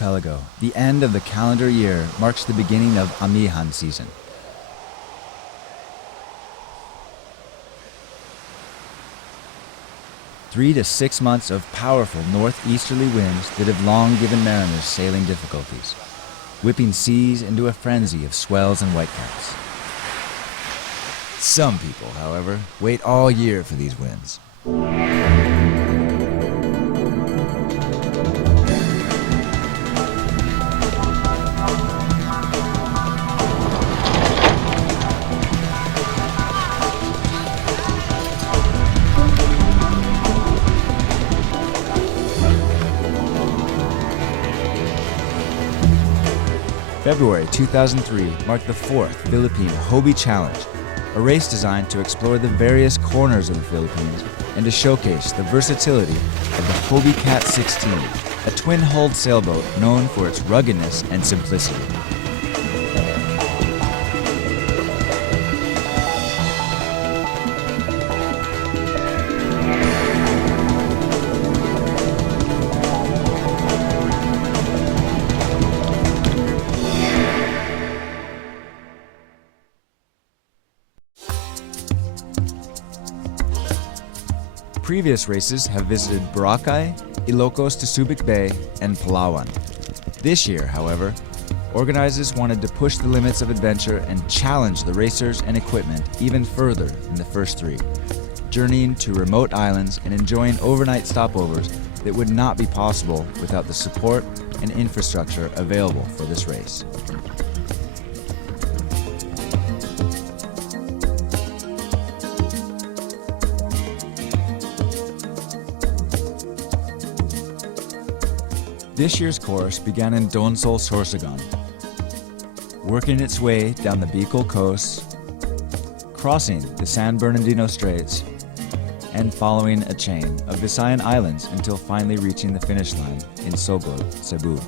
archipelago, the end of the calendar year marks the beginning of amihan season. Three to 6 months of powerful northeasterly winds that have long given mariners sailing difficulties, whipping seas into a frenzy of swells and whitecaps. Some people, however, wait all year for these winds. February 2003 marked the fourth Philippine Hobie Challenge, a race designed to explore the various corners of the Philippines and to showcase the versatility of the Hobie Cat 16, a twin-hulled sailboat known for its ruggedness and simplicity. Previous races have visited Boracay, Ilocos to Subic Bay, and Palawan. This year, however, organizers wanted to push the limits of adventure and challenge the racers and equipment even further than the first three, journeying to remote islands and enjoying overnight stopovers that would not be possible without the support and infrastructure available for this race. This year's course began in Donsol, Sorsogon, working its way down the Bicol coast, crossing the San Bernardino Straits, and following a chain of Visayan Islands until finally reaching the finish line in Sogod, Cebu.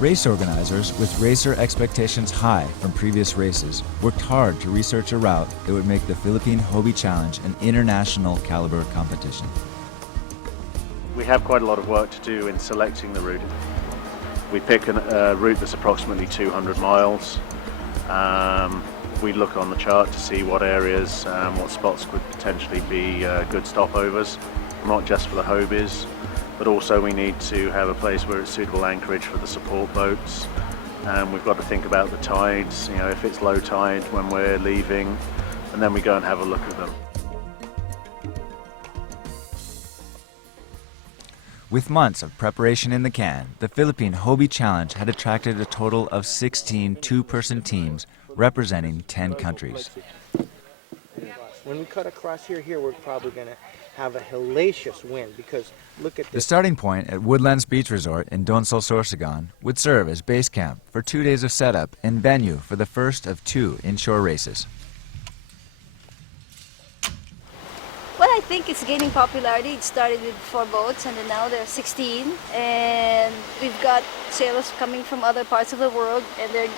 Race organizers, with racer expectations high from previous races, worked hard to research a route that would make the Philippine Hobie Challenge an international caliber competition. We have quite a lot of work to do in selecting the route. We pick a route that's approximately 200 miles. We look on the chart to see what areas, what spots could potentially be good stopovers, not just for the Hobies, but also we need to have a place where it's suitable anchorage for the support boats. We've got to think about the tides, if it's low tide when we're leaving, and then we go and have a look at them. With months of preparation in the can, the Philippine Hobie Challenge had attracted a total of 16 two-person teams representing 10 countries. When we cut across here, we're probably going to have a hellacious wind because look at this. The starting point at Woodlands Beach Resort in Donsol, Sorsogon would serve as base camp for 2 days of setup and venue for the first of 2 inshore races. Well, I think it's gaining popularity. It started with 4 boats and then now there are 16. And we've got sailors coming from other parts of the world and they're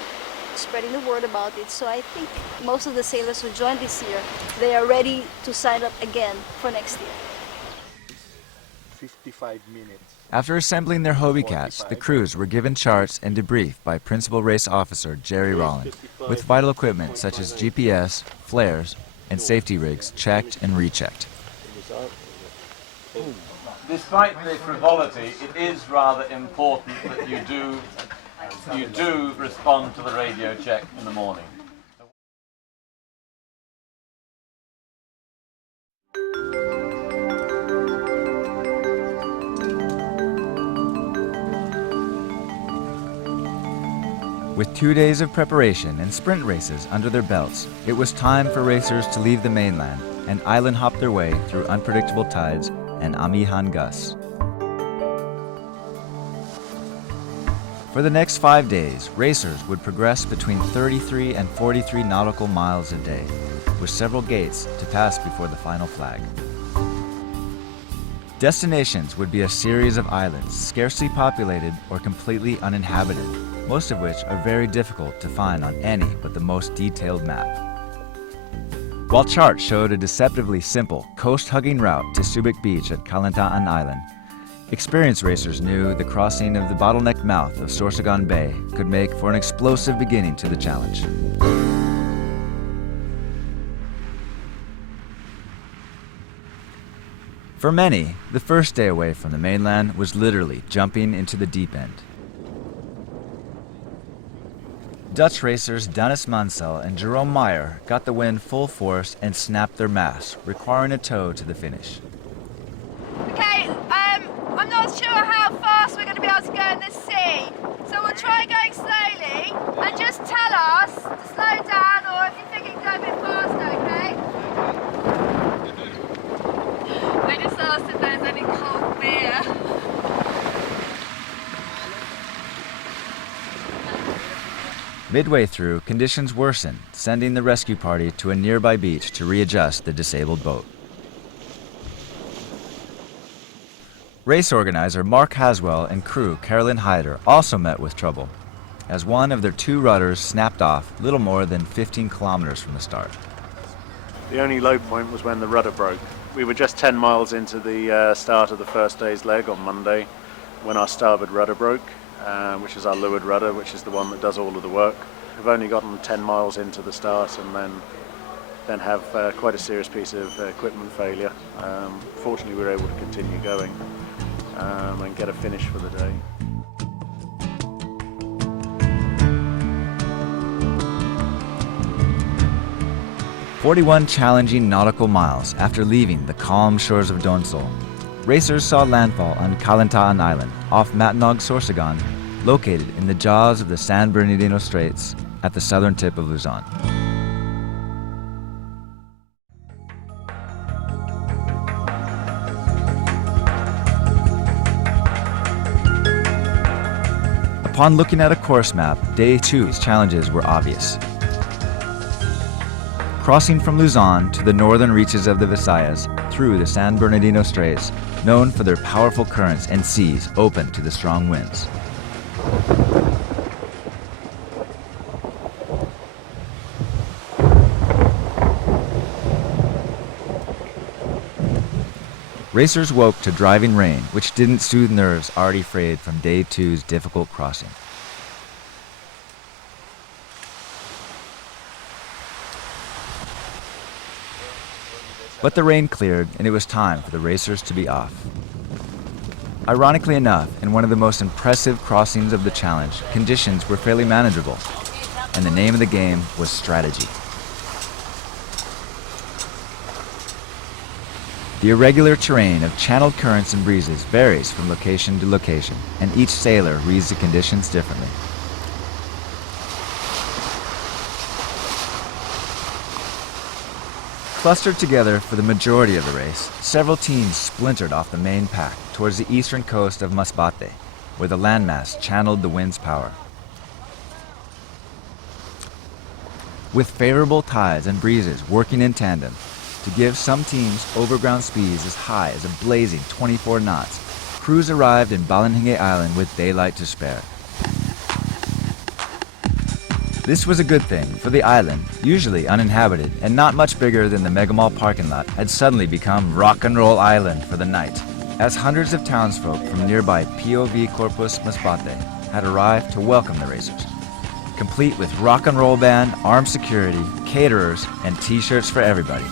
spreading the word about it. So I think most of the sailors who joined this year, they are ready to sign up again for next year. 55 minutes. After assembling their Hobie Cats, the crews were given charts and debriefed by Principal Race Officer Jerry Rolland, with vital equipment such as GPS, flares, and safety rigs checked and rechecked. Despite the frivolity, it is rather important that you do respond to the radio check in the morning. With 2 days of preparation and sprint races under their belts, it was time for racers to leave the mainland and island hop their way through unpredictable tides and amihan gusts. For the next 5 days, racers would progress between 33 and 43 nautical miles a day, with several gates to pass before the final flag. Destinations would be a series of islands, scarcely populated or completely uninhabited, most of which are very difficult to find on any but the most detailed map. While charts showed a deceptively simple coast-hugging route to Subic Beach at Kalantaan Island, Experienced racers knew the crossing of the bottleneck mouth of Sorsogon Bay could make for an explosive beginning to the challenge. For many, the first day away from the mainland was literally jumping into the deep end. Dutch racers Dennis Mansell and Jerome Meyer got the wind full force and snapped their masts, requiring a tow to the finish. Okay, I'm not sure how fast we're going to be able to go in this sea, so we'll try going slowly, and just tell us to slow down, or if you think it can go a bit faster, okay? I just asked if there's any cold beer. Midway through, conditions worsened, sending the rescue party to a nearby beach to readjust the disabled boat. Race organizer Mark Haswell and crew Carolyn Hyder also met with trouble, as one of their two rudders snapped off little more than 15 kilometers from the start. The only low point was when the rudder broke. We were just 10 miles into the start of the first day's leg on Monday when our starboard rudder broke, which is our leeward rudder, which is the one that does all of the work. We've only gotten 10 miles into the start and then have quite a serious piece of equipment failure. Fortunately, we were able to continue going and get a finish for the day. "41 challenging nautical miles after leaving the calm shores of Donsol, racers saw landfall on Kalantaan Island off Matanog Sorsogon, located in the jaws of the San Bernardino Straits at the southern tip of Luzon. Upon looking at a course map, Day 2's challenges were obvious. Crossing from Luzon to the northern reaches of the Visayas through the San Bernardino Straits, known for their powerful currents and seas open to the strong winds. Racers woke to driving rain, which didn't soothe nerves already frayed from Day 2's difficult crossing. But the rain cleared, and it was time for the racers to be off. Ironically enough, in one of the most impressive crossings of the challenge, conditions were fairly manageable, and the name of the game was strategy. The irregular terrain of channeled currents and breezes varies from location to location, and each sailor reads the conditions differently. Clustered together for the majority of the race, several teams splintered off the main pack towards the eastern coast of Masbate, where the landmass channeled the wind's power. With favorable tides and breezes working in tandem, to give some teams overground speeds as high as a blazing 24 knots, crews arrived in Balanhingue Island with daylight to spare. This was a good thing, for the island, usually uninhabited and not much bigger than the Megamall parking lot, had suddenly become Rock and Roll Island for the night, as hundreds of townsfolk from nearby POV Corpus Masbate had arrived to welcome the racers, complete with rock and roll band, armed security, caterers, and t-shirts for everybody.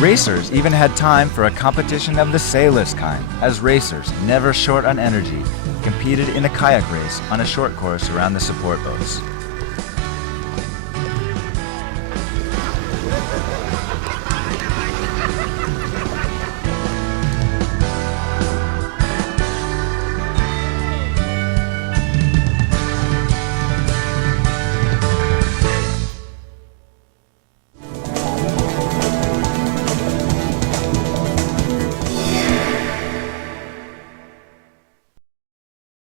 Racers even had time for a competition of the sailors kind, as racers, never short on energy, competed in a kayak race on a short course around the support boats.